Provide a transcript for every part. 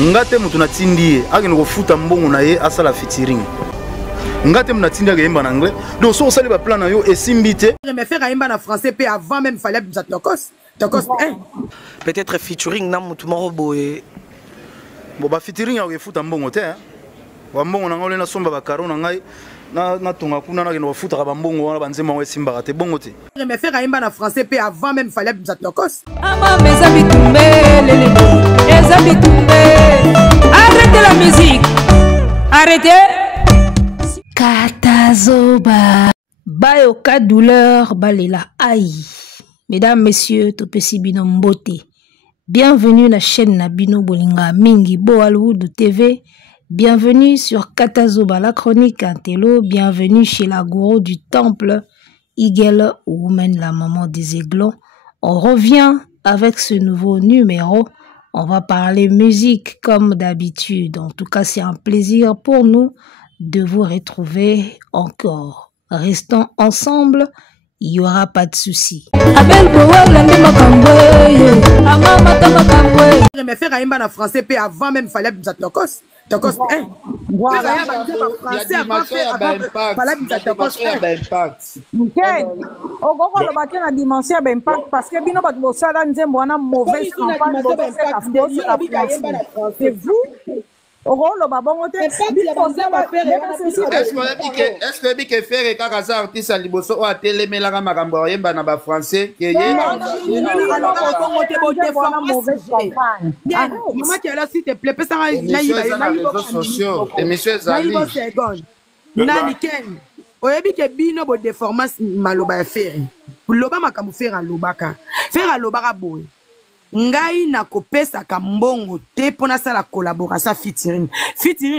ngate mutu na tindi akene kofuta mbongo na ye asala featuring ngate muna tindi akemba en anglais donc so osali ba plan na yo esimbite mais faire aimba na français pe avant même fallait bizat tokos peut-être featuring na mutu moko boye bo ba featuring ya kofuta mbongo te wa mbongo na ngole na somba ba karo na ngai na tonga kuna na kene kofuta ka mbongo wana banzema wa simba te bongo te mais faire aimba na français pe avant même fallait bizat tokos ama mezabi tumbe lele ezabi tumbe arrêtez la musique arrêtez Katazoba Bayoka douleur balela aïe. Mesdames, messieurs, Topesi Bino Mbote. Bienvenue à la chaîne Nabino Bolinga Mingi Bo Hollywood TV. Bienvenue sur Katazoba, la chronique Antello. Bienvenue chez la gourou du temple Igel Woman, la maman des aiglons. On revient avec ce nouveau numéro. On va parler musique comme d'habitude. En tout cas, c'est un plaisir pour nous de vous retrouver encore. Restons ensemble, il n'y aura pas de souci. Mais faire aimba na français pe avant même fallait bizat tokos tokos dimension d'impact parce que bino bat bosala nzembo wana mauvaise campagne c'est vous Orolo babongo te est-ce que que faire kaka za artiste liboso o atelemela ka makambo yemba na ba français ke ye maman qui est là s'il te plaît pesa émission zali nani ken oyebi ke bino bo déformance maloba ya faire loba makambo faire alobaka boy ngai na kopesa ka mbongo te pona sala collaboration featuring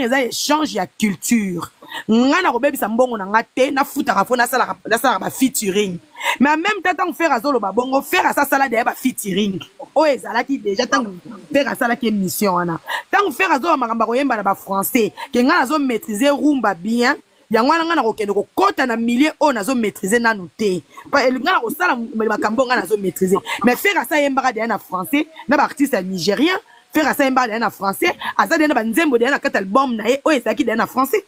eza échange ya culture nga na kobebisa mbongo na nga te na futa ka fona sala ba featuring mais en même temps faire azolo ba bongo faire ça sala de ba featuring o ezalaki déjà tant faire sala ki émission wana tant faire azolo makamba ko yemba na ba français ke nga nazo maîtriser rumba bien yangwana nga na kokende kokota na milieu o nazo maîtriser nanu te pa nga na kosala makambo nga nazo maîtriser mais faire ça yembaka de na français na ba artiste nigérien faire ça yembaka de na français asa de na banzembo de na kata album na ye o ezaki de na français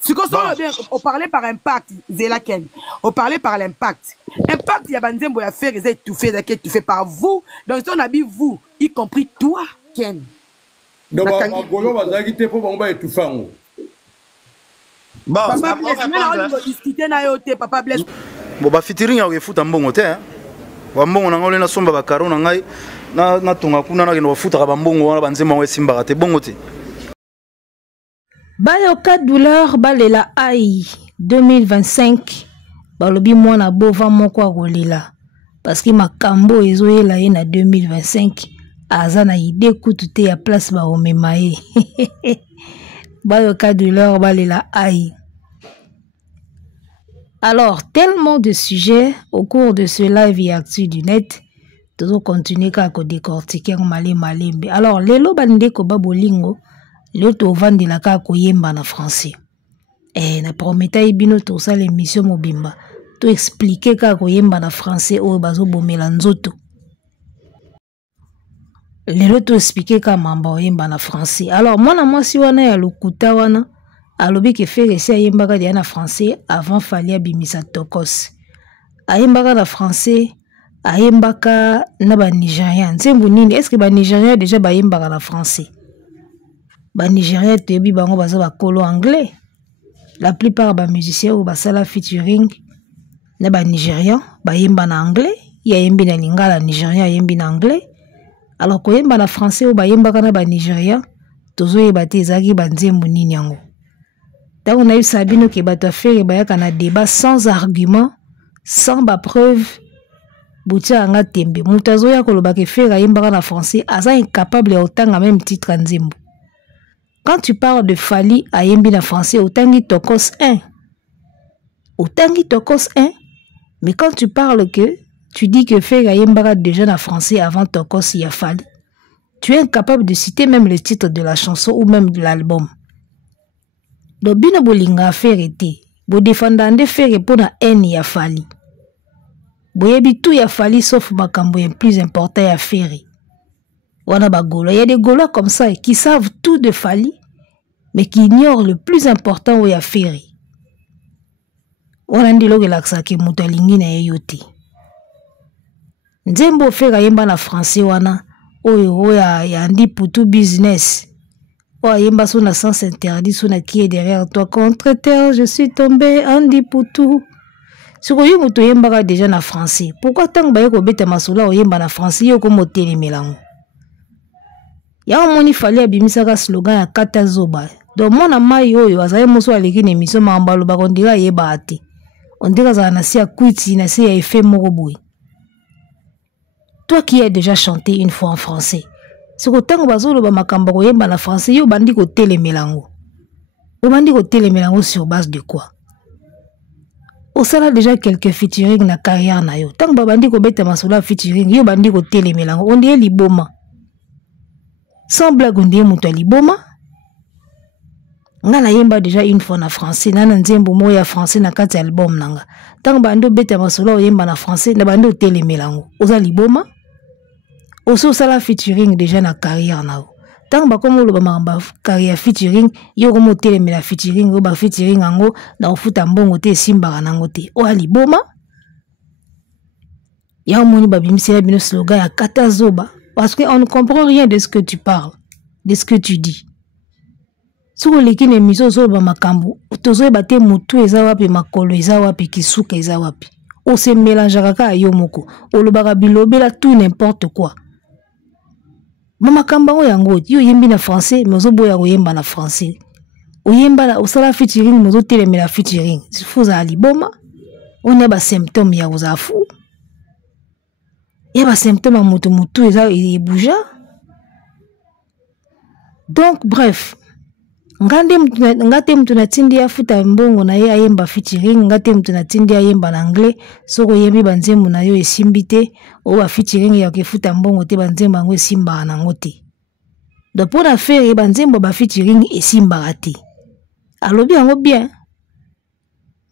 ce qu'on sort bien on parlait par impact zelaken on parlait par l'impact impact ya banzembo ya faire ezai tout fait par vous donc on a dit vous y compris toi Ken donc ba golo bazaki te po ba etufango. Bon, papa bless na discuter na yo te papa bless bo ba featuring ya kofuta mbongo te wa mbongo na ngole na somba ba karo na ngai na tonga kuna na kene kofuta ka mbongo wana banzema wa simba te bongo te Bayoka douleur balela aïe 2025 balobi mwana bova moko akolela parce que makambo ezoyela ye na 2025 aza na ide kutu te ya place ba omema ye Bayoka douleur balela aïe. Alors, tellement de sujets au cours de ce live et actu du net. Toujours continuer à décortiquer malé. Alors, lelo bande ko babolingo, le to vendre la ka ko yemba na français. Et na prometa ibino to ça l'émission mobimba. To expliquer ka ko yemba na français o bazo bomela nzoto. Lelo to expliquer ka mamba oyemba na français. Alors moi si wana ya lokuta wana alobi ke faire esi ayembaka dia na français avant fali abimisa tokos. Ayembaka na français, ayembaka na ba Nigérien. Nzembo nini? Est-ce que ba Nigérien déjà bayembaka na français? Ba Nigérien tebi bango baza ba kolo anglais. La plupart ba musiciens ou ba sala featuring na ba Nigérien bayemba na anglais, ya yembi na lingala Nigérien yembi na anglais. Alors ko yemba na français ou bayemba kana ba Nigeria tozo yeba te ezaki banzembo nini yango tango na yebisa bino ke bato affaire bayaka na débat sans argument sans ba preuve butia anga tembe mutu azoya koloba ke faire yemba na français aza incapable ya otanga même titre nzembo. Quand tu parles de Fali ayembi na français otangi tokos 1 mais quand tu parles que tu dis que Fega Yembara déjà en français avant Tokos Yafali. Tu es incapable de citer même le titre de la chanson ou même de l'album. Donc, bino bolinga faire été. Bo défendande faire pour na N Yafali. Boyebi tout Yafali sauf makambo plus important à faire. wana ba Gaulois. Il y a des Gaulois comme ça qui savent tout de Fally, mais qui ignorent le plus important où il y a Ferry. Wana ndilo relaxa ke mutu alingi na yoti. Nzembo Ferry yemba na français wana oyo ya ndi putu business. Oh, yemba son na sens interdit, son qui est derrière toi contre terre, je suis tombé Andy Poutou. Si vous yemba yemba déjà na français. Pourquoi tant ba yeko beta masula o yemba na français yo ko moteli melango. Ya moni Fally abimisa ka slogan ya kata zoba. Donc mona mai oyo azali moso aleki na émission mambalo ba kondira yeba ate. On dirait ça na si a kwiti na si a effet moko boy. Toi qui as déjà chanté une fois en français. Si vous avez un makambo koyemba na français, yo bandi ko télémélango. Yo bandi ko télémélango sur base de quoi? Au sala déjà quelques featuring na carrière na yo. Tant bandi ko beta masula featuring, yo bandi ko télémélango. On dirait liboma. Sans blague, on dirait muto liboma. Nga na yemba déjà une fois na français, na nzembo moya français na kati album nanga. Tant bandi beta masula oyemba na français, na bandi ko télémélango. Oza liboma. Oso sala featuring déjà na carrière nao. Tant ba komo lo ba carrière featuring, yo komo teleme la featuring, yo ba featuring ango na ofuta mbongo te simba nango te. O ali boma. Ya moni ba bimisi ya bino slogan ya kata zoba parce que on ne comprend rien de ce que tu parles, de ce que tu dis. Soko leki ne miso zo ba makambu, tozo ba te mutu eza wapi makolo eza wapi kisuka eza wapi. O se mélange kaka yo moko. O lo ba bilobela tout n'importe quoi. Mama kamba o yango yo yembi na français mais ozo boya ko yemba na français o yemba na osala featuring mozo telemela featuring sifuza aliboma on a ba symptômes ya ozafu ya ba symptômes mutu eza e bouja. Donc bref ngate mtu na tindi afuta mbongo na ye ayemba featuring, ngate mtu na tindi ayemba na anglais soko yembi banzembo na yo esimbite o ba featuring ya kefuta mbongo te banzembo ngo esimba na ngote. Donc pour faire banzembo ba featuring esimba te. Alobi yango bien.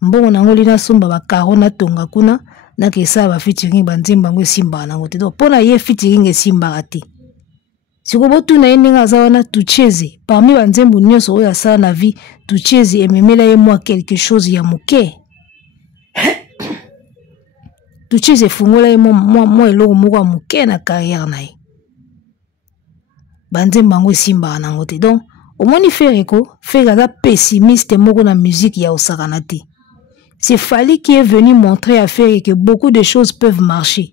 Mbongo na ngoli na somba ba karo na tonga kuna na kesa ba featuring banzembo ngo esimba na ngote. Donc pour na ye featuring esimba te. Si vous avez un tucheze, parmi les nzembo nyonso oyo asala na vie, tucheze ememela ye moi quelque chose ya muke. Tucheze fungola ye moi eloko moko muke na carrière na ye. Banzembo bango simba na ngote. Donc, au moni Fereko, Fereka pessimiste moko na musique ya osakana te. C'est Fally qui est venu montrer à Ferry que beaucoup de choses peuvent marcher.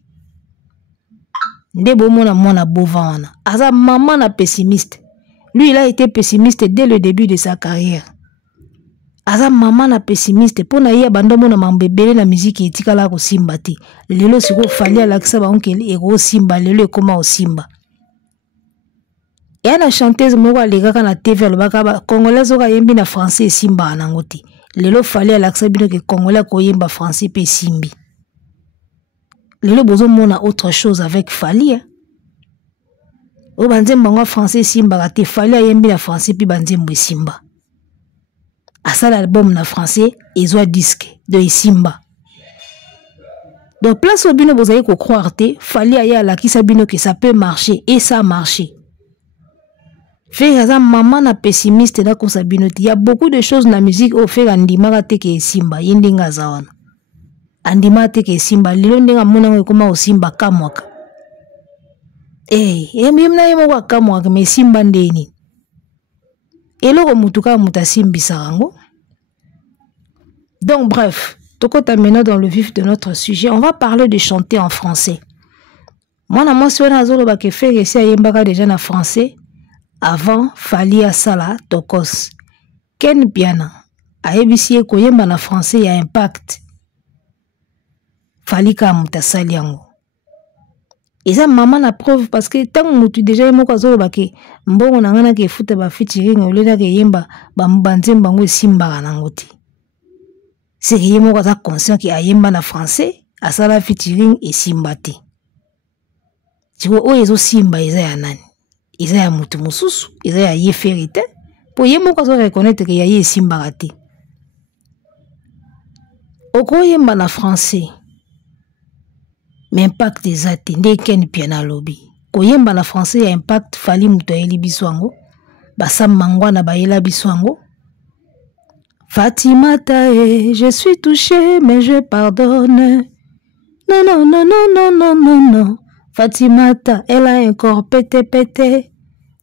Ndebo mona bovana. Asa maman na pessimiste. Lui, il a été pessimiste dès le début de sa carrière. Asa maman na pessimiste. Pona iya bando mona mambebele na musique etikala ko simba te. Lelo siko Fally alakisa ba onkeli ego simba lelo ekoma o simba. Et na chanteuse moko alegaka na TV alobaka ba congolaise oka yembi na français simba na ngoti. Lelo Fally alakisa bino ke congolais ko yemba français pe simbi. Lelo bozo mona autre chose avec Fally. O banzembo ngo français simba te Fally ayembi na français pi banzembo simba. Asala album na français ezwa disque de simba. Donc place au bino bozaye ko croire te Fally aya la kisa bino que ça peut marcher et ça a marché. Fait ça maman na pessimiste na ko sabino il y a beaucoup de choses na musique au fait andimaka te ke simba yindinga zawana. Andima te ke simba lilo ndenga mona ngo koma o simba kamwaka. Mna yemo kwa kamwaka me simba ndeni. Eloko mutuka mutasimbisa rango. Donc bref, tokota maintenant dans le vif de notre sujet, on va parler de chanter en français. Moi na mwasi wana azolo ba ke faire esi ayembaka déjà na français avant Fally asala tokos. Ken Piana ayebisi ko yemba na français ya impact. Fally ka mutasali yango. Eza maman na preuve parce que tant mutu déjà yemo kwa zolo bake mbongo na ngana ke futa ba featuring olena ke yemba ba mbanzemba ngo simba na ngoti. C'est que yemo kwa conscient ki ayemba na français asala featuring e simba te. Tiko o ezo simba eza ya nani? Eza ya mutu mususu, eza ya ye Ferry te. Po yemo kwa zo reconnaître que ya ye simba te. Oko yemba na français. Mais impact des athées, Ken Piana lobby. koyemba na français ya impact fali muto ayeli biso yango basam mangwana bayela biso yango. Fatimata, je suis touchée mais je pardonne. Non, non, non, non, non, non, non, non. Fatimata, elle a un corps pété, pété.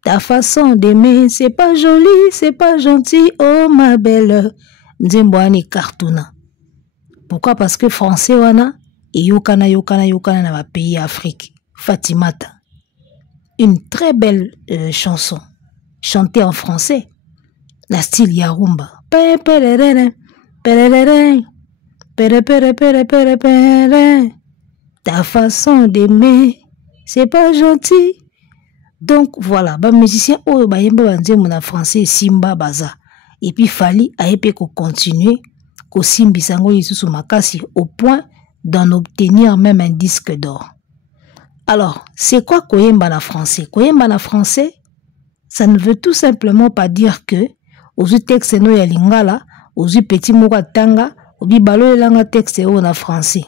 Ta façon d'aimer, c'est pas joli, c'est pas gentil, oh ma belle. Nzemboani Kartuna. Pourquoi? Parce que français wana et yokana na ba pays Afrique. Fatimata. Une très belle chanson chantée en français. La style Yarumba. Ta façon d'aimer, c'est pas gentil. Donc voilà, ba musicien oyo ba yemba banzembo na français Simba Baza. Et puis Fali a épé ko continuer ko simbi sango lisusu makasi au point d'en obtenir même un disque d'or. Alors, c'est quoi koyemba na français? Koyemba na français, ça ne veut tout simplement pas dire que ozu texte no ya lingala, ozu petit moko tanga, obi balo langa texte o na français.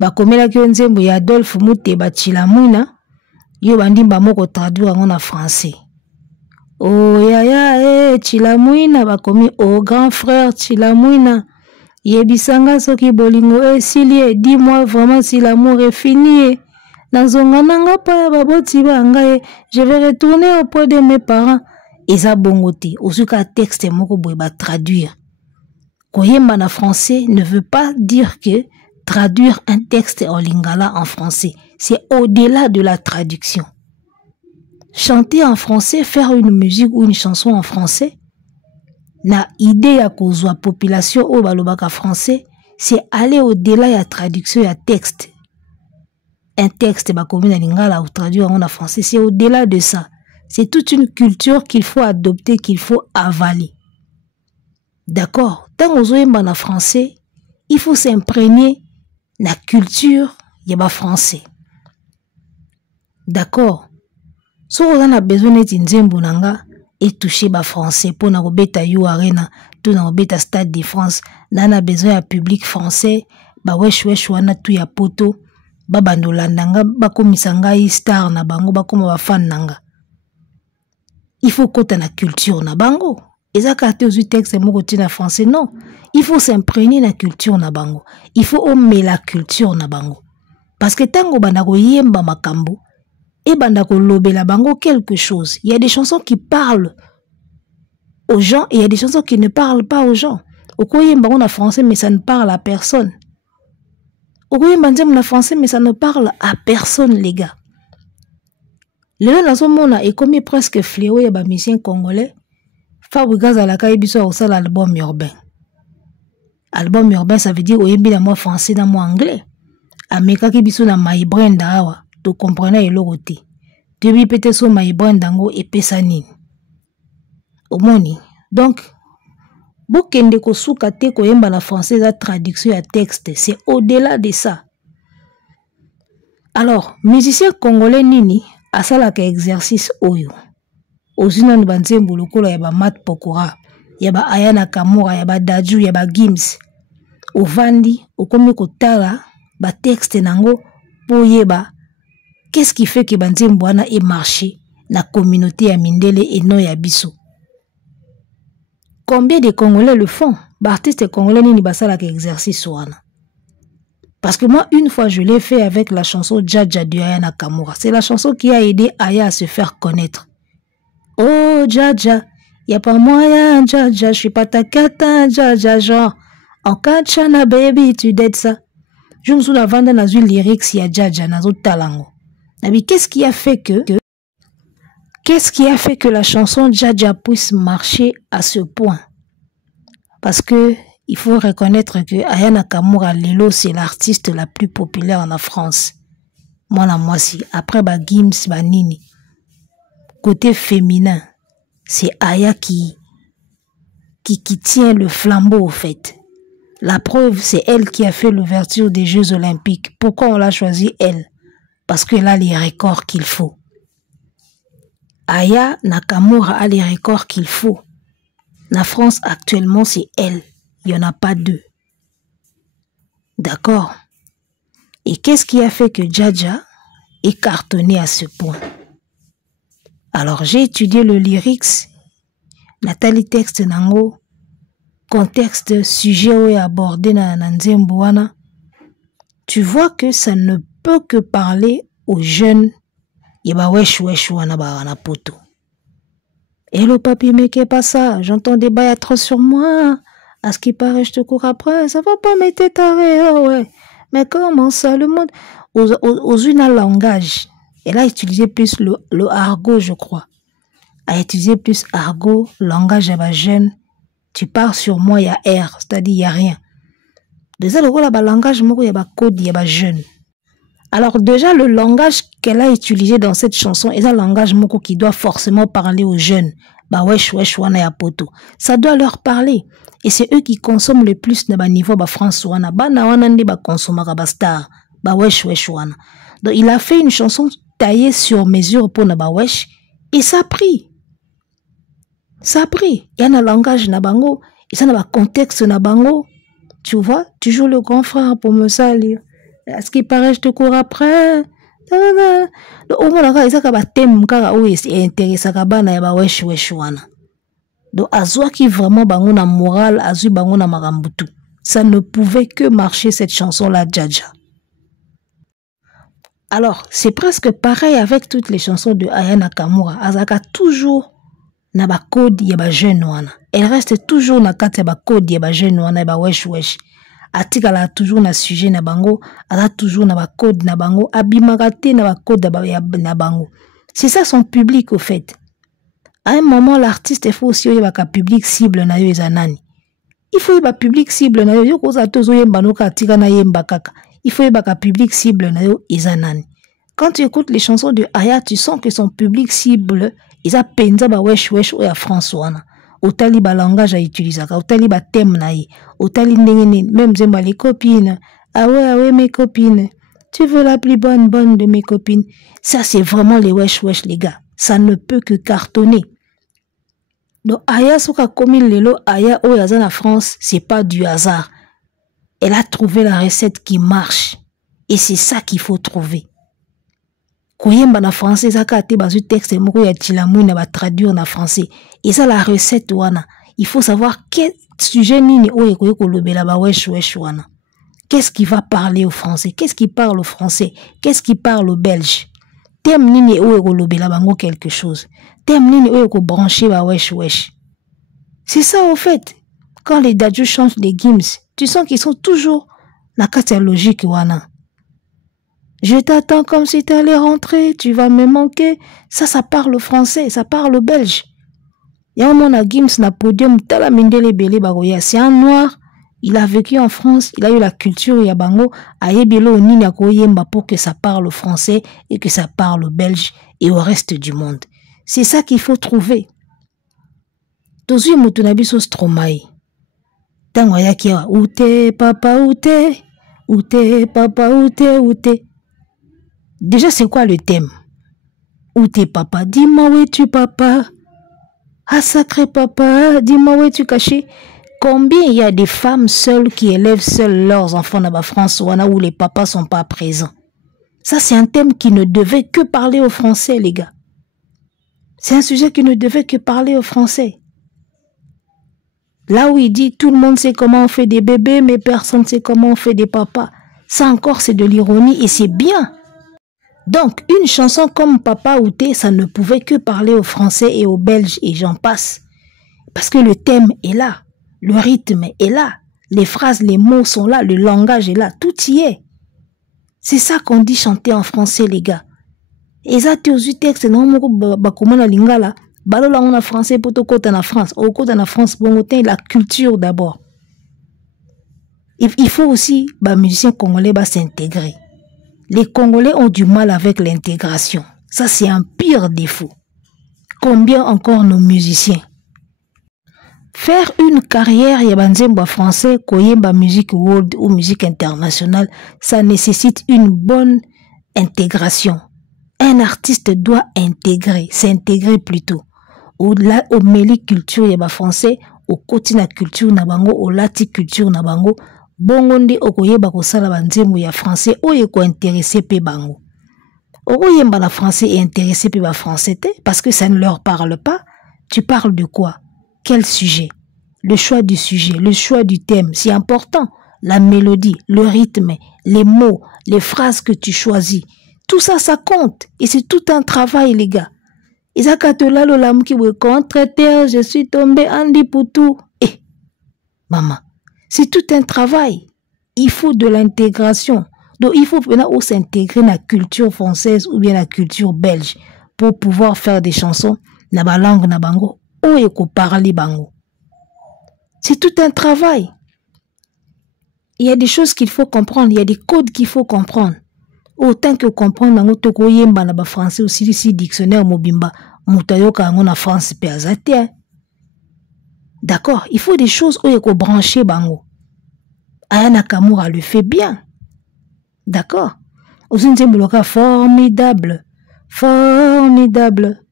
Ba komela ki nzembo ya Adolphe Muteba Chilamwina, yo bandimba moko traduire en français. Oh ya ya Chilamwina bakomi oh grand frère Chilamwina. Yebisanga soki bolingo esili, dis-moi vraiment si l'amour est fini. Nazonga nanga pa baboti bangaye, je vais retourner auprès de mes parents. Eza bongote, osuka texte moko boy ba traduire. Koyemba na français ne veut pas dire que traduire un texte en lingala en français. C'est au-delà de la traduction. Chanter en français, faire une musique ou une chanson en français, na idée ya kozwa population au balobaka français, c'est aller au-delà de la traduction ya texte. Un texte bakomi na lingala ou traduire en français, c'est au-delà de ça. C'est toute une culture qu'il faut adopter, qu'il faut avaler. D'accord? Tant qu'on zoyemba na français, il faut s'imprégner la culture yaba français. D'accord? Si on a besoin d'être nzembo nanga et toucher ba français pour na robeta you arena, tout na robeta stade de France, na besoin ya public français, ba wesh wana tout ya poto, ba bandolandanga ba komisanga star na bango ba koma ba fan nanga. Il faut kota na culture na bango. Eza karte aux textes moko tina français non. Il faut s'imprégner na culture na bango. Il faut ommer la culture na bango. Parce que tango bandako yemba makambo et bandako lobela bango quelque chose. Il y a des chansons qui parlent aux gens et il y a des chansons qui ne parlent pas aux gens. Okoyemba on a français mais ça ne parle à personne. Okoyemba on a français mais ça ne parle à personne les gars. Le nazomona est comme presque fléau ya ba musicien congolais. Fabrice Alaka ebiso au l'album urbain. Album urbain ça veut dire oyembi na moi français na moi anglais. Ameka ki biso na my brand awa to comprendre eloko te. Debi pete so my brand dango epesa nini. Omoni. Donc bokende ko suka te ko yemba na français la traduction ya texte, c'est au-delà de ça. Alors, musicien congolais nini asalaka exercice oyo. Ozina nbanzembo lokola ya ba Mat Pokora, ya ba Ayana Kamura, ya ba Daju, ya ba Gims. Ovandi, okomi kotala ba texte nango po yeba qu'est-ce qui fait que banzembo wana e marché na communauté ya mindele et non ya biso. Combien de Congolais le font? Ba artiste congolais nini basalaka exercice wana. Parce que moi, une fois, je l'ai fait avec la chanson Dja de Aya Nakamura. C'est la chanson qui a aidé Aya à se faire connaître. Oh, Dja, y a pas moyen, Dja, je suis pas ta cata, Dja, genre. En kachana, baby, tu dettes ça. Je me souviens avant dans une lyrics, il y a Dja, dans autre talango. Mais qu'est-ce qui a fait que la chanson Dja puisse marcher à ce point? Parce que il faut reconnaître que Aya Nakamura Lelo, c'est l'artiste la plus populaire en France. Moi si. Après, ba Gims, ba Nini. Côté féminin, c'est Aya qui tient le flambeau, au fait. La preuve, c'est elle qui a fait l'ouverture des Jeux Olympiques. Pourquoi on l'a choisi, elle? Parce qu'elle a les records qu'il faut. Aya Nakamura a les records qu'il faut. La France, actuellement, c'est elle. Il n'y en a pas deux. D'accord? Et qu'est-ce qui a fait que Dja et cartonné à ce point. Alors j'ai étudié le lyrics, Nathalie texte nango, contexte, sujet abordé na nzembo wana. Tu vois que ça ne peut que parler aux jeunes. Yeba wesh wesh wana ba wana poto. Hello papi, mais qu'est pas ça? J'entends des bails trop sur moi. À ce qui paraît, je te cours après. Ça va pas, mais t'es taré, oh ouais. Mais comment ça, le monde? Aux une langage. Elle a utilisé plus le argot, je crois. A utilisé plus argot, langage à ma jeune. Tu pars sur moi, il y a R, c'est-à-dire il n'y a rien. Déjà, le langage, il y a un code, il y a un jeune. Alors déjà, le langage qu'elle a utilisé dans cette chanson est un langage qui doit forcément parler aux jeunes. Bah wesh wesh wana ya poto. Ça doit leur parler. Et c'est eux qui consomment le plus de niveau ba France wana. Ba na wana ndi ba consommer ba star. Ba wesh wesh wana. Donc il a fait une chanson taillée sur mesure pour na ba wesh et ça a pris. Ça a pris. Il y a un langage na bango, et ça na ba contexte na bango. Tu vois, tu joues le grand frère pour me salir. À ce qui paraît, je te cours après. Au moins, là, il y a un thème qui est intéressant. Donc, Azwa qui vraiment bango na moral, Azwa bango na marambutu. Ça ne pouvait que marcher cette chanson-là, Djadja. Alors, c'est presque pareil avec toutes les chansons de Aya Nakamura. Azaka toujours na ba code yaba jeune wana. Elle reste toujours na kate ba code yaba jeune wana yaba wesh wesh. Atika la toujours na sujet na bango, ala toujours na ba code na bango, abimagate na ba code na bango. C'est ça son public au fait. À un moment l'artiste il faut aussi yaba ka public cible na yo ezanani. Il faut yaba public cible na yo yo koza tozo yemba no ka tika na yemba kaka. Il faut yaba ka public cible na yo ezanani. Quand tu écoutes les chansons de Aya, tu sens que son public cible ils a penza ba wesh wesh o ya François na. Otali ba langage à utiliser, otali ba thème na yi, otali ndenge même zemba les copines. Ah ouais mes copines. Tu veux la plus bonne de mes copines. Ça c'est vraiment les wesh wesh les gars. Ça ne peut que cartonner. Donc Aya soka komi lelo Aya o yaza na France, c'est pas du hasard. Elle a trouvé la recette qui marche et c'est ça qu'il faut trouver. Koyemba na français zaka te bazu texte moko ya tilamu na ba traduire na français et ça la recette wana il faut savoir quel sujet nini oye ko lobela ba wesh wesh wana qu'est-ce qui va parler au français, qu'est-ce qui parle au français, qu'est-ce qui parle au belge, thème nini oye ko lobela bango quelque chose, thème nini oye ko brancher ba wesh wesh. C'est ça au fait. Quand les dadju chantent les Gims, tu sens qu'ils sont toujours na kata logique wana. Je t'attends comme si tu allais rentrer, tu vas me manquer. Ça parle au français, ça parle au belge. Il y a un moment à Gims, na podium, tala mindele bele bagoya. C'est un noir, il a vécu en France, il a eu la culture yabango, ayebelo onini akoyemba pour que ça parle au français et que ça parle au belge et au reste du monde. C'est ça qu'il faut trouver. Tozui mutunabiso stromae. Tango yaki wa, ute papa ute, ute papa ute ute. Déjà, c'est quoi le thème? Où t'es papa? Dis-moi où es-tu papa? Ah sacré papa, dis-moi où es-tu caché? Combien il y a des femmes seules qui élèvent seules leurs enfants dans la France où les papas sont pas présents? Ça, c'est un thème qui ne devait que parler au français, les gars. C'est un sujet qui ne devait que parler au français. Là où il dit tout le monde sait comment on fait des bébés, mais personne ne sait comment on fait des papas. Ça encore, c'est de l'ironie et c'est bien. Donc, une chanson comme Papa Outé, ça ne pouvait que parler aux Français et aux Belges et j'en passe. Parce que le thème est là, le rythme est là, les phrases, les mots sont là, le langage est là, tout y est. C'est ça qu'on dit chanter en français, les gars. Et ça, tu as vu texte, non, bakumana lingala, balola on a français pour te côté en France. Au côté en France, bon, la culture d'abord. Il faut aussi, musiciens congolais, s'intégrer. Les Congolais ont du mal avec l'intégration. Ça, c'est un pire défaut. Combien encore nos musiciens? Faire une carrière yabanzemba français, koyemba musique world ou musique internationale, ça nécessite une bonne intégration. Un artiste doit intégrer, s'intégrer plutôt. Au meli culture yaba français, au kotina culture nabango, au lati culture nabango, bongo nde okoyeba kosala banzembo ya français oyo ko intéressé pe bango. Oyemba la français est intéressé par la français parce que ça ne leur parle pas. Tu parles de quoi? Quel sujet? Le choix du sujet, le choix du thème, c'est important. La mélodie, le rythme, les mots, les phrases que tu choisis. Tout ça, ça compte. Et c'est tout un travail, les gars. Isakatola lolam qui veut contre terre, je suis tombé Andy Poutou. Eh, maman, c'est tout un travail. Il faut de l'intégration. Donc, il faut maintenant s'intégrer dans la culture française ou bien la culture belge pour pouvoir faire des chansons dans la langue na bango ou eko parler bango. C'est tout un travail. Il y a des choses qu'il faut comprendre, il y a des codes qu'il faut comprendre. Autant que comprendre bango toko yemba na ba français aussi si dictionnaire mobimba mutayoka ngo na France pe azate. D'accord, il faut des choses où eko brancher bango. Ayana Kamura le fait bien. D'accord. Formidable. Formidable.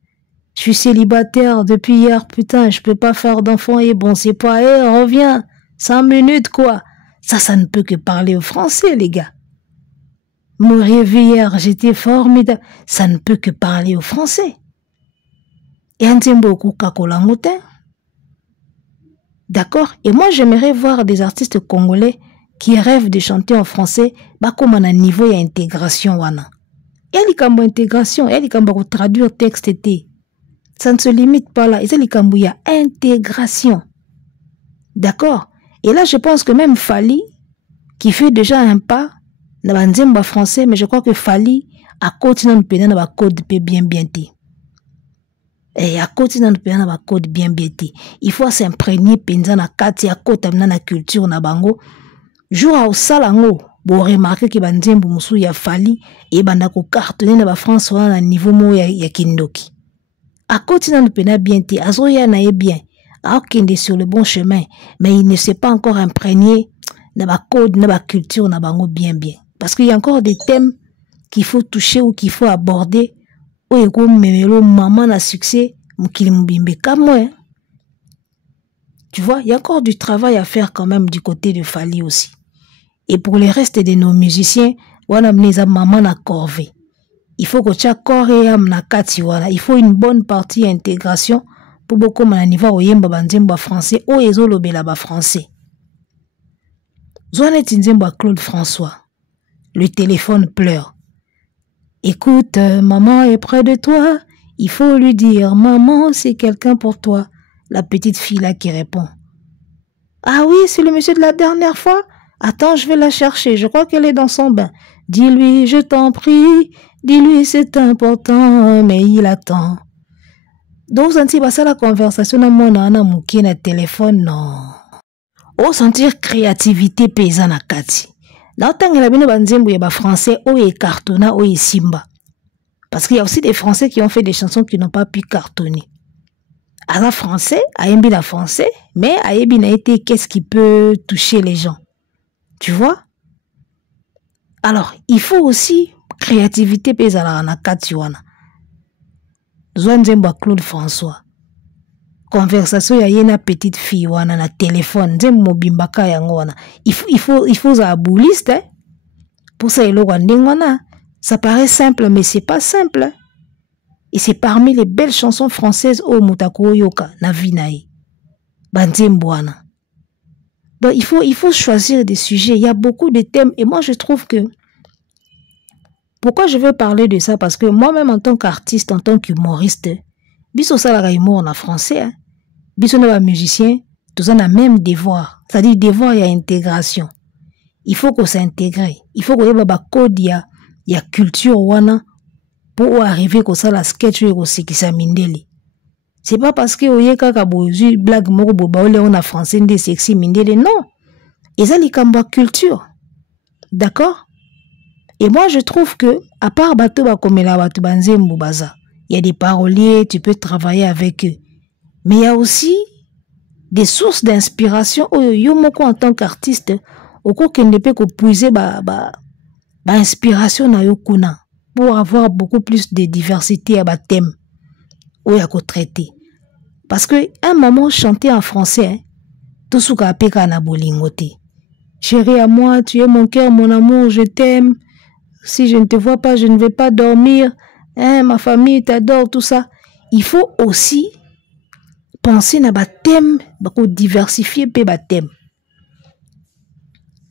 Je suis célibataire depuis hier, putain, je peux pas faire d'enfant et bon, c'est pas, reviens, 5 minutes, quoi. Ça ne peut que parler au français, les gars. Me réveiller hier, j'étais formidable. Ça ne peut que parler au français. Et un beaucoup kakolangotin. D'accord. Et moi, j'aimerais voir des artistes congolais qui rêvent de chanter en français, comme on a un niveau d'intégration. Il y a une intégration, il y a une traduire texte. Ça ne se limite pas là. Il y a une intégration. D'accord. Et là, je pense que même Fali, qui fait déjà un pas dans le français, mais je crois que Fali a continué dans le code bien. Et à côté dans le code bien. Il faut s'imprégner dans la carte, à côté dans la culture na bango. Jour au salango, vous remarquez que banzembo musu ya Fali et bandako cartonné na ba France na niveau mo ya kindoki. À côté dans le pena bien té, azoya na bien. Akende sur le bon chemin, mais il ne s'est pas encore imprégné dans la code, dans la culture na bango bien. Parce qu'il y a encore des thèmes qu'il faut toucher ou qu'il faut aborder. Ou maman a succès, tu vois, il y a encore du travail à faire quand même du côté de Fali aussi. Et pour le reste de nos musiciens, on a amené maman à corvée. Il faut que tu aies corps et âme na kati wala. Il faut une bonne partie intégration pour beaucoup de niveau au yemba banzemba français ou ezolobe là-bas français. Zoane tinzemba Claude François. Le téléphone pleure. Écoute, maman est près de toi. Il faut lui dire, maman, c'est quelqu'un pour toi. La petite fille là qui répond. Ah oui, c'est le monsieur de la dernière fois. Attends, je vais la chercher. Je crois qu'elle est dans son bain. Dis-lui, je t'en prie. Dis-lui, c'est important, mais il attend. Donc, sentir ça la conversation na mona na muki na téléphone, non. Oh, sentir créativité paysanne à kati. Là, tant que la banzembo y a français, ou y cartonna, ou y simba. Parce qu'il y a aussi des Français qui ont fait des chansons qui n'ont pas pu cartonner. À la français, Aïmbi la français, mais Aïmbi n'a été qu'est-ce qui peut toucher les gens. Tu vois? Alors, il faut aussi créativité paysanne na katiwana. Zwanzemba Claude François. Conversation ya yena petite fille wana na téléphone nzembo bimbaka yango wana il faut za bouliste hein? Pour ça ça paraît simple mais c'est pas simple hein? Et c'est parmi les belles chansons françaises au mutako yoka na vinae banzembo wana. Donc il faut choisir des sujets, il y a beaucoup de thèmes et moi je trouve que pourquoi je veux parler de ça parce que moi-même en tant qu'artiste, en tant qu'humoriste, biso sala humour en français hein? Biso na ba musicien, tous on a même devoir. C'est-à-dire devoir il y a intégration. Il faut qu'on s'intègre. Il faut qu'on ait ba code il y a culture wana pour arriver comme ça la sketch aussi qui s'amindeli. C'est pas parce que oye kaka bozu blague moko boba ole on a français ndé sexy mindeli non. Ezali kamba culture. D'accord? Et moi je trouve que à part bato ba komela bato banzembo baza, il y a des paroliers, tu peux travailler avec eux. Mais il y a aussi des sources d'inspiration où yo moko en tant qu'artiste, au coup qu'on ne peut que puiser ba inspiration na yo kuna pour avoir beaucoup plus de diversité à ba thème où y a qu'on traiter. Parce que un moment chanter en français, hein, tout ce qu'a peka na bolingote. Chérie à moi, tu es mon cœur, mon amour, je t'aime. si je ne te vois pas, je ne vais pas dormir, hein, ma famille t'adore, tout ça. Il faut aussi penser à des thèmes, diversifier des thèmes.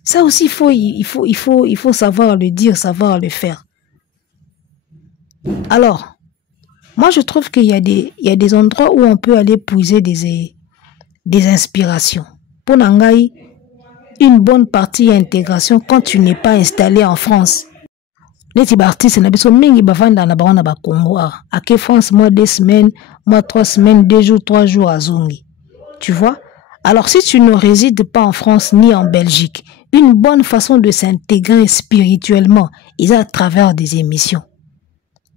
Ça aussi, il faut savoir le dire, savoir le faire. Alors, moi je trouve qu'il y a des endroits où on peut aller puiser des inspirations. Pour Nangaï, une bonne partie d'intégration quand tu n'es pas installé en France. Les artistes na biso mingi bavanda na bango na ba Congo. À que France moi 2 semaines, moi 3 semaines, 2 jours, 3 jours à Zongi. Tu vois? Alors si tu ne résides pas en France ni en Belgique, une bonne façon de s'intégrer spirituellement est à travers des émissions.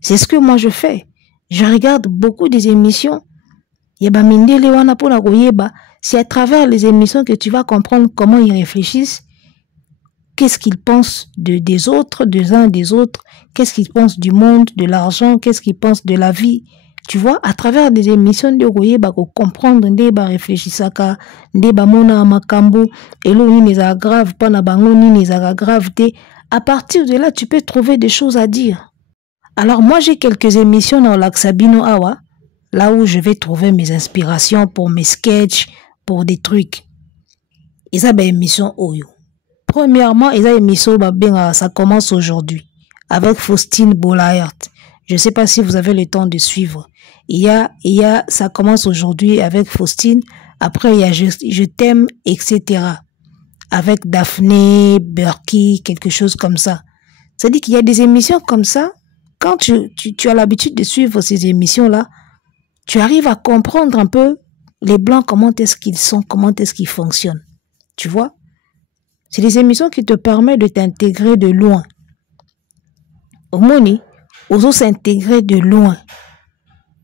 C'est ce que moi je fais. Je regarde beaucoup des émissions. Yeba mindele wana pona koyeba, c'est à travers les émissions que tu vas comprendre comment ils réfléchissent. Qu'est-ce qu'ils pensent des autres, des uns des autres? Qu'est-ce qu'ils pensent du monde, de l'argent? Qu'est-ce qu'ils pensent de la vie? Tu vois, à travers des émissions de Goye, comprendre, ndeba réfléchissaka, ndeba mona makambo, elo ni neza grave, pas na bango ni neza grave te. À partir de là, tu peux trouver des choses à dire. Alors moi, j'ai quelques émissions dans l'Axabino Awa, là où je vais trouver mes inspirations pour mes sketchs, pour des trucs. Et ça, ben, émission Oyo. Premièrement, ça commence aujourd'hui avec Faustine Bollaert. Je ne sais pas si vous avez le temps de suivre. Ça commence aujourd'hui avec Faustine. Après, il y a Je t'aime, etc. Avec Daphné, Berky, quelque chose comme ça. C'est-à-dire qu'il y a des émissions comme ça. Quand tu as l'habitude de suivre ces émissions-là, tu arrives à comprendre un peu les Blancs, comment est-ce qu'ils sont, comment est-ce qu'ils fonctionnent. Tu vois? C'est des émissions qui te permettent de t'intégrer de loin. Au moni, oso s'intégrer de loin.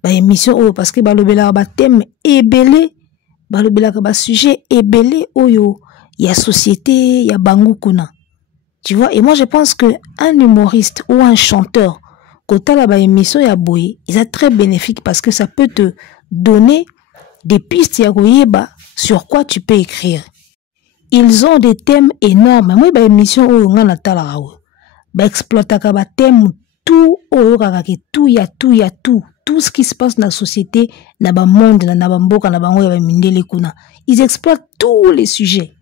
Ba émission parce que balobela ba thème ébélé, balobela ba sujet ébélé oyo, il y a société, il y a bangu kuna. Tu vois, et moi je pense que un humoriste ou un chanteur kota la ba émission ya boye, ils sont très bénéfiques parce que ça peut te donner des pistes ya koyeba sur quoi tu peux écrire. Ils ont des thèmes énormes. Moi, bah, émission où on a talaraou. Bah, exploitaka ba thème tout, tout, y a tout. Tout ce qui se passe dans la société, na ba monde, na ba mboka, na ba ngoya ba mindele kuna. Ils exploitent tous les sujets.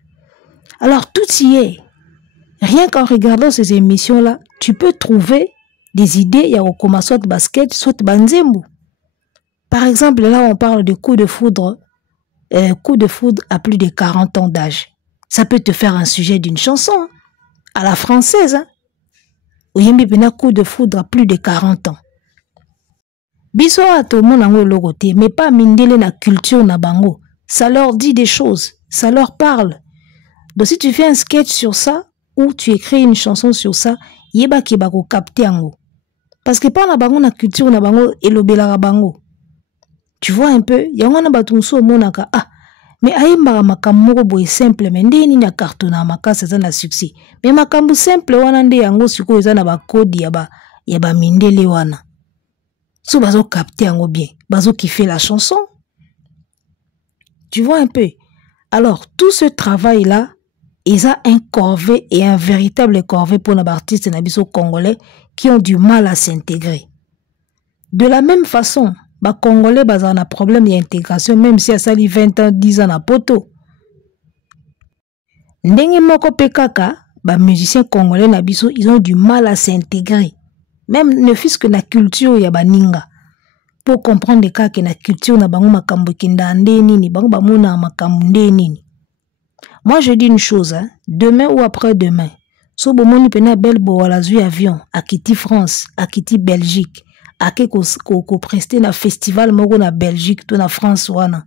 Alors, tout y est. Rien qu'en regardant ces émissions-là, tu peux trouver des idées, il y a au coma soit basket, soit banzembu. Par exemple, là, on parle de coup de foudre à plus de 40 ans d'âge. Ça peut te faire un sujet d'une chanson, hein, à la française. Hein. Oyembi pena coup de foudre à plus de 40 ans. Biso a tout le monde en logoté, mais pas mindele na culture na bango. Ça leur dit des choses, ça leur parle. Donc si tu fais un sketch sur ça, ou tu écris une chanson sur ça, yeba ki bako capter ango. Parce que pas na bango na culture na bango elobela bango. Tu vois un peu, yango na batunso monaka ah. Mais aïmbara makambo boy simple mais ndeni na cartona makasa za na succès. Mais makambo simple wana nde yango siko eza na ba code ya ba mindele wana. So bazo capter yango bien, bazo kiffer la chanson. Tu vois un peu. Alors tout ce travail là, ils ont un corvée et un véritable corvée pour les artistes nabiso congolais qui ont du mal à s'intégrer. De la même façon, les Congolais ont un problème d'intégration, même si ça a 20 ans, 10 ans à poto. Ndenge moko pekaka, les musiciens congolais nabiso, ils ont du mal à s'intégrer. Même ne fût-ce que la culture ya baninga. Pour comprendre les cas que la culture na bango makambo kinda nini, bango bamona makambo nini. Moi je dis une chose, hein, demain ou après-demain, so bomoni pena bel bo wala zui avion, à Kitty France, à Kitty Belgique. Ake ko prester na festival moko na Belgique to na France wana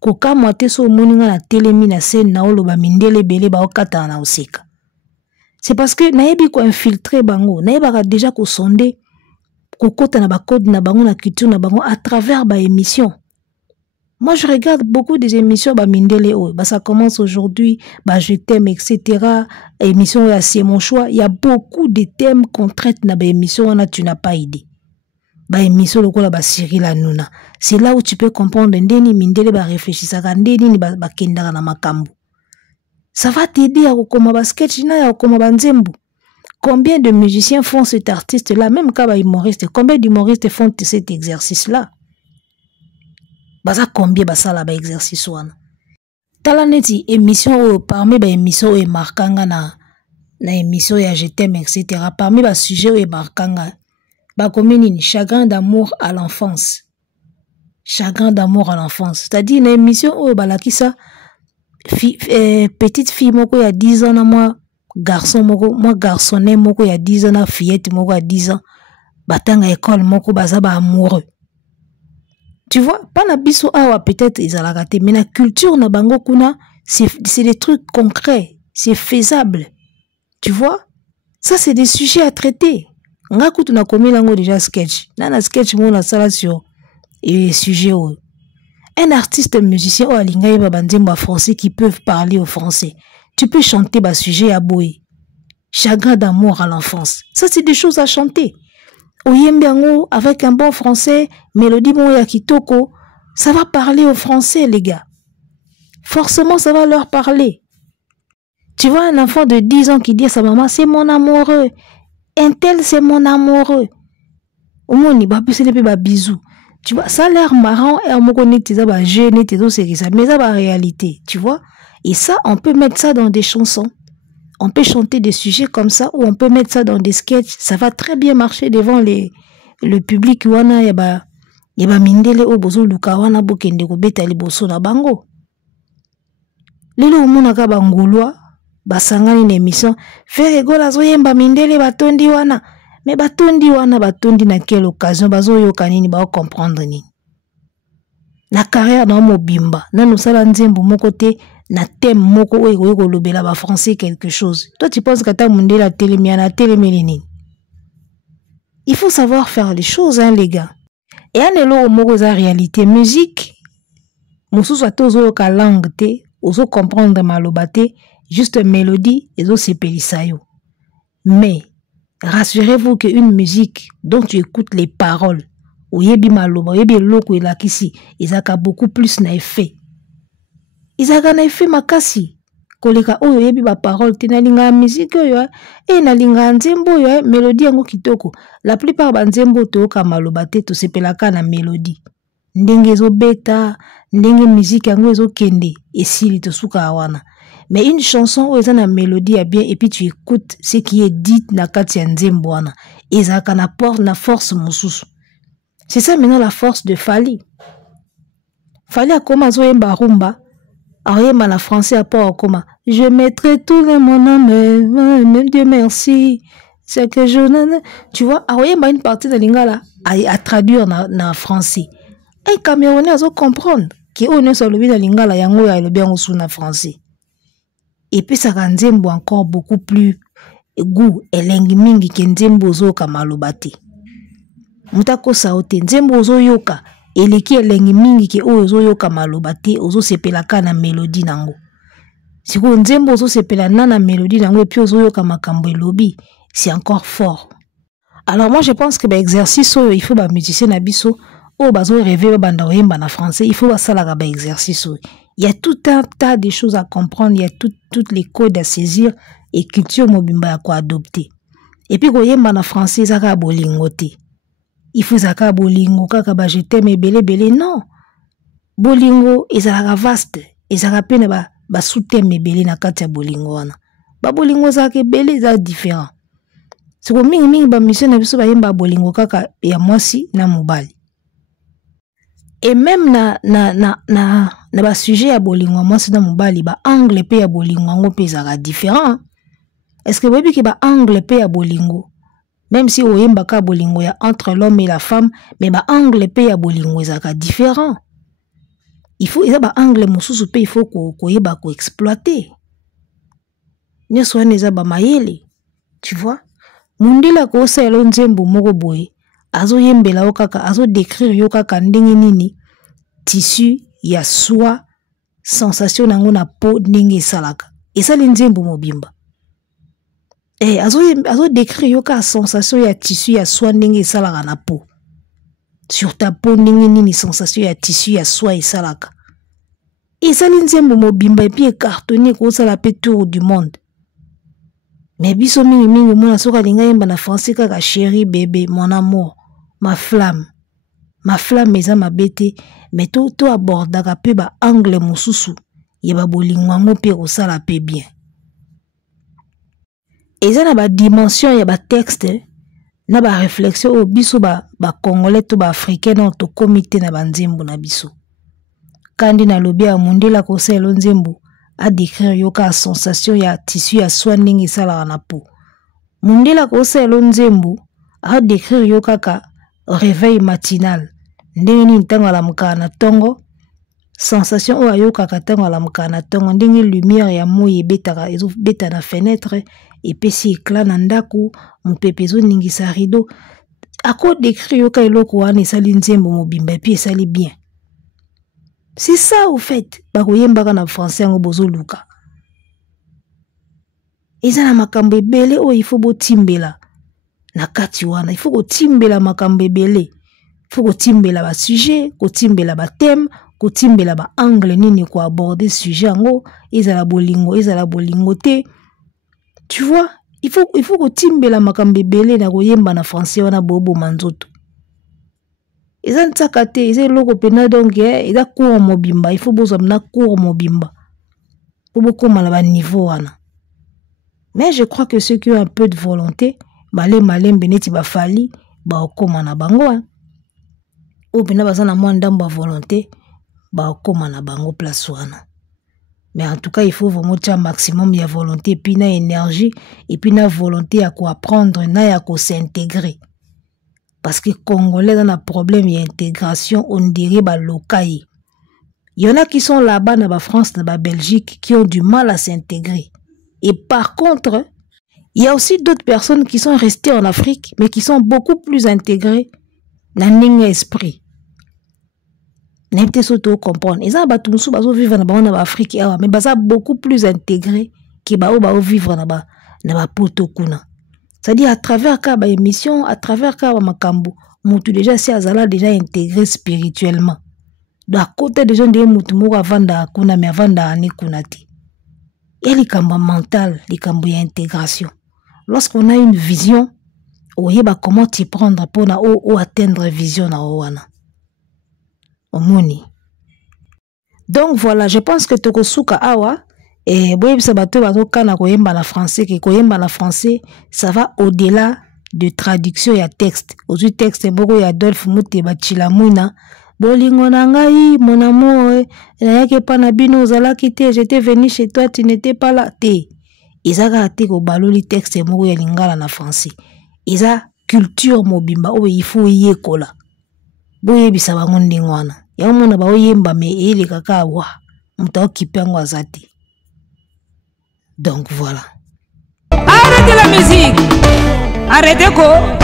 ko kamwate so moninga na telemi na scène na oloba mindele belé ba okata na osika. C'est parce que naebi ko infiltrer bango, naeba déjà ko sonder ko kota na ba code na bango na culture na bango à travers ba émission. Moi je regarde beaucoup des émissions ba mindele ça commence aujourd'hui, je t'aime etc. Émission ya c'est mon choix, il y a beaucoup de thèmes qu'on traite na ba émission wana tu n'as pas idée. Émission lokola ba Cyril Hanouna. C'est là où tu peux comprendre ndeni mindele ba réfléchissaka ndeni ni ba kendaka na makambo. Ça va t'aider à kokoma ba sketch na ya kokoma ba nzembo. Combien de musiciens font cet artiste-là, même quand humoristes, combien d'humoristes font cet exercice-là? Baza combien basa la ba exercice wana? Tala neti émission parmi ba émission et markanga na émission ya je t'aime etc. Parmi ba sujet et markanga ba commune chagrin d'amour à l'enfance. Chagrin d'amour à l'enfance. C'est-à-dire une émission où balakisa petite fille moko ya 10 ans na moi garçon moko moi garçonnet moko ya 10 ans na fillette moko ya 10 ans batanga école moko baza ba amoureux. Tu vois, pas na biso awa peut-être ils ont raté, mais la culture na bango kuna, c'est des trucs concrets, c'est faisable. Tu vois, ça c'est des sujets à traiter. Nga kutu na komi lango déjà sketch. Na sketch mo na sala sur et sujet o. Un artiste musicien ou alinga ba bandemba français qui peuvent parler au français. Tu peux chanter ba sujet à boy. Chagrin d'amour à l'enfance. Ça c'est des choses à chanter. Oyembiango avec un bon français, mélodie bon ya kitoko, ça va parler aux Français les gars. Forcément ça va leur parler. Tu vois un enfant de 10 ans qui dit à sa maman c'est mon amoureux, un tel c'est mon amoureux. Au moins il va plus ba bisous. Tu vois ça a l'air marrant et on me connaît tes ba jeune tes c'est ça mais ça va réalité, tu vois. Et ça on peut mettre ça dans des chansons. On peut chanter des sujets comme ça ou on peut mettre ça dans des sketchs. Ça va très bien marcher devant le public. Wana yaba mindele o bozo luka wana bokende ko beta liboso na bango. Lelo omona ka bangulwa basangani na émission faire egola zoyemba mindele batondi wana. Mais batondi wana batondi na quelle occasion bazo yoka nini ba comprendre nini. La carrière na mobimba na nosala nzembo moko te. Na thème moko oyo lobela ba français quelque chose. Toi tu penses que ta monde la téléménine. Il faut savoir faire les choses hein les gars. Et anelo moko za réalité musique. Musu soit tozo ka langue te, ozo comprendre maloba te, juste mélodie ezo sepelisayo. Mais rassurez-vous que une musique dont tu écoutes les paroles, oyebi maloba, oyebi loko elakisi, ezaka beaucoup plus na effet. Izaka na effet makasi koleka oyo yebi ba parole te na linga musique oyo e na linga nzembo oyo mélodie yango kitoko. La plupart ba nzembo to ka maloba te to sepelaka na mélodie ndenge ezo beta ndenge musique yango ezo kende esili to suka wana. Mais une chanson où na mélodie est bien et puis tu écoutes ce qui est dit na kati ya nzembo wana ezaka na porte na force mosusu. C'est ça maintenant la force de Fally. Fally a koma zo yemba rumba. Alors, la français à part comment je mettrai tout le mon âme, même Dieu merci. C'est que je tu vois, alors une partie de l'ingala à traduire na français. Un Camerounais a comprendre que on est sur le de l'ingala yango ya le bien au na français. Et puis ça rend nzembo encore beaucoup plus goût et lengi mingi que nzembo zo kamalobate. Mutako saote nzembo zo yoka. Eleki elengi mingi ke ozo yoka maloba te ozo sepelaka na mélodie nango. Siko nzembo ozo sepela na mélodie nango et puis ozo yoka makambo elobi, c'est encore fort. Alors moi je pense que exercice il faut ba musicien na biso o bazo rêver banda oyemba na français, il faut ba sala ba exercice. Il y a tout un tas de choses à comprendre, il y a toutes les codes à saisir et culture mobimba ya ko adopter. Et puis oyemba na français zaka bolingo te. Il faut zaka bolingo kaka ba je t'aime belé non. Bolingo ezalaka vaste, ezalaka pene ba sous-thème belé na kati ya bolingo wana. Ba bolingo zaka belé za différent. C'est comme mingi ba mission na biso ba yemba bolingo kaka ya mwasi na mobali. Et même na ba sujet ya bolingo mwasi na mobali ba angle pe ya bolingo ngo pe ezalaka différent. Est-ce que boyebi ke ba angle pe ya bolingo même si oyemba ka bolingo ya entre l'homme et la femme, mais ba angle pe ya bolingo ezaka différent. Il faut eza ba angle mosusu pe il faut ko yeba ko exploiter. Nyeso wana eza ba mayele. Tu vois? Mundila ko selo nzembo moko boye, azo yembela okaka, azo décrire yo kaka ndenge nini tissu ya soie, sensation nango na peau ndenge salaka. Esa le nzembo mobimba. Eh, azo décrit yoka sensation ya tissu ya soie ndenge salaka na peau. Sur ta peau ndenge nini sensation ya tissu ya soie salaka. Et ça nzembo mobimba et puis cartonné ko sala pe tour du monde. Mais biso mingi mingi mona soka linga yemba na français kaka chéri bébé mon amour ma flamme eza mabete mais to abordaka pe ba angle mosusu yeba bolingwango pe kosala pe bien eza na ba dimension ya ba texte na ba réflexion o biso ba congolais to ba africain na to comité na banzembo na biso kandi na lobi ya mundela koselo nzembo a décrire yoka sensation ya tissu ya soin ndenge esalaka na po mundela koselo nzembo a décrire yoka ka réveil matinal ndenge ni ntango alamuka na tongo sensation oyo ayokaka ntango alamuka na tongo ndenge lumière ya moi ebetaka ezobeta na fenêtre epesi éclat na ndako mopepe ezoningisa rideau ako décrire yoka eloko wana esali nzembo mobimba epi esali bien. C'est ça au fait bakoyembaka na français yango bozoluka eza na makambo ebele oyo ifo botimbela na kati wana ifo kotimbela makambo ebele ifo kotimbela ba sujet kotimbela ba thème kotimbela ba angle nini ko aborder sujet yango ezala bolingo te tu vois il faut kotimbela makambo ebele na koyemba na français wana bobo manzoto eza ntaka te eza eloko pena donc eza cours mobimba il faut bozwa na cours mobimba pour bokoma na ba niveau wana. Mais je crois que ceux qui ont un peu de volonté malembe neti bafali baokoma na bango ou pena baza na mwa ndambo volonté baokoma na bango place wana. Mais en tout cas il faut vraiment un maximum de volonté et puis na énergie et puis na volonté à quoi apprendre na ya ko s'intégrer. Parce que Congolais dans un problème d'intégration, on dirait bah locaï. Il y en a qui sont là-bas dans la France, dans la Belgique, qui ont du mal à s'intégrer. Et par contre, il y a aussi d'autres personnes qui sont restées en Afrique, mais qui sont beaucoup plus intégrées dans l'esprit. N'importe surtout comprendre. Ils ont battu bazo vivre dans l'Afrique, mais baza beaucoup plus intégrés qui bao vivre dans la Potokuna. C'est-à-dire à travers kaba émission, à travers kaba makambo, mutu déjà si azala déjà intégré spirituellement. À côté des gens de mutu moko avanda kuna mais avanda ani kunati. Il y a les kamba mental, les kamba intégration. Lorsqu'on a une vision, on yeba comment t'y prendre pour na ou atteindre vision na wana. Omoni. Donc voilà, je pense que tokosuka awa et boye bisabato bato kana koyemba na français que koyemba na français ça va au-delà de traduction ya texte. Aujourd'hui texte boko ya Adolphe Muteba Chilamuna bolingo na ngai mon amour nayake pa na bino ozalaki te j'étais venu chez toi tu n'étais pas là te ezaka te ko baloli texte moko ya lingala na français eza culture mobimba oyo il faut yekola boye bisabango ndingwana ya mona ba oyemba me ele kaka wa muta okipengo azati. Donc voilà. Arrêtez la musique. Arrêtez quoi?